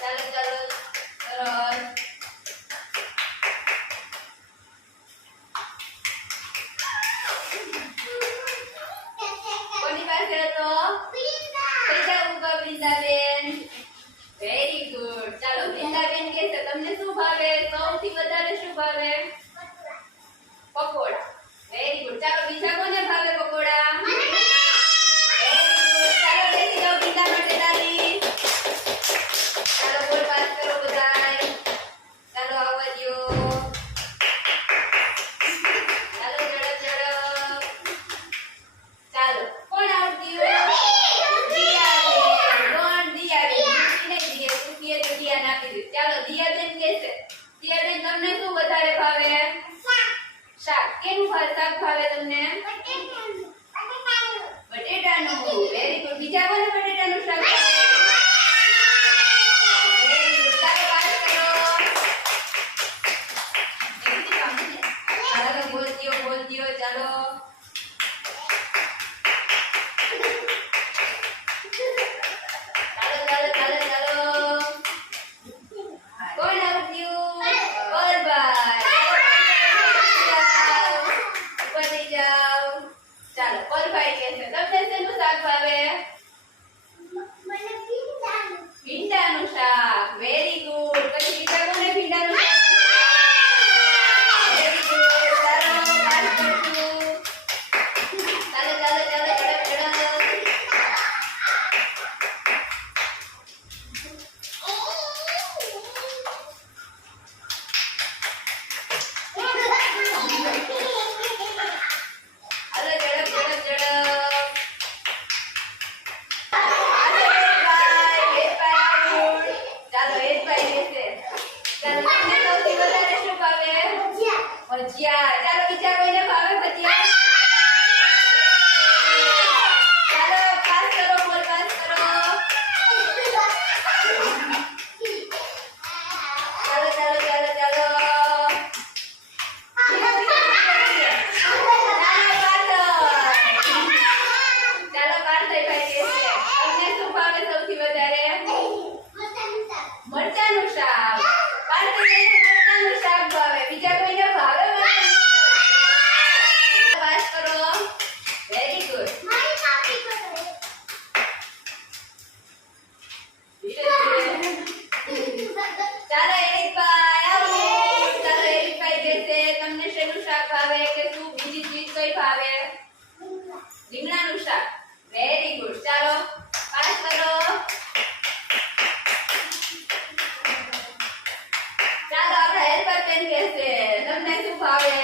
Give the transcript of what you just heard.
ચાલો ચાલો સરસ કોની પાસે હતો પૈસા ઉભા વૃંદાબેન વેરી ગુડ ચાલો વૃંદાબેન કહે છે તમને શું ભાવે સૌથી વધારે શું ભાવે પકોડા વેરી ગુડ ચાલો બીજા કોને ભાવે પકોડા ચાલો બેસી જાઓ બીજા માટે તાળી ચાલો બોલ પાસ કરો બધાય ચાલો આવવા દો ચાલો ઝડપ ઝડપ ચાલો કોણ આવડ્યું દિયાબેન દિયાબેન પૂછીએ તો દિયા નાખી દીધું ચાલો દિયાબેન કહેશે દિયાબેન તમને શું વધારે ભાવે શાક કેનું શાક ભાવે તમને બટેટાનું વેરી ગુડ બીજા કોને બટેટાનું શાક ભાવે વેરી ગુડ ચાલો પાસ કરો ચાલો બોલ દિયો ચાલો ચાલો કોણ આવડ્યું પલભાઈ જાઓ ચાલો પલભાઈ કહેશે તમને શેનું શાક ભાવે ભીંડાનું શાક વેરી ગુડ પછી બીજા કોને ભીંડાનું શાક વેરી ગુડ ચાલો પાસ કરશું ચાલો ઝડપ ભજીયા ચાલો બીજા કોઈને ભાવે ભજીયા ચાલો પાસ કરો બોલ પાસ કરો ચાલો પાર્થભાઈ કહેશે તમને શું ભાવે સૌથી વધારે મરચાનું શાક પાર્થભાઈને મરચાનું શાક ભાવે બીજા કોઈને ભાવે પાસ કરો વેરી ગુડ ચાલો એરિકભાઈ આવો ચાલો એરિકભાઈ કહેશે તમને શેનું શાક ભાવે કે શું બીજી ચીજ કઈ ભાવે રીંગણાનું શાક વેરી ગુડ ચાલો પાસ કરો ચાલો આપણા હેલ્પર બેન કહેશે તમને શું ભાવે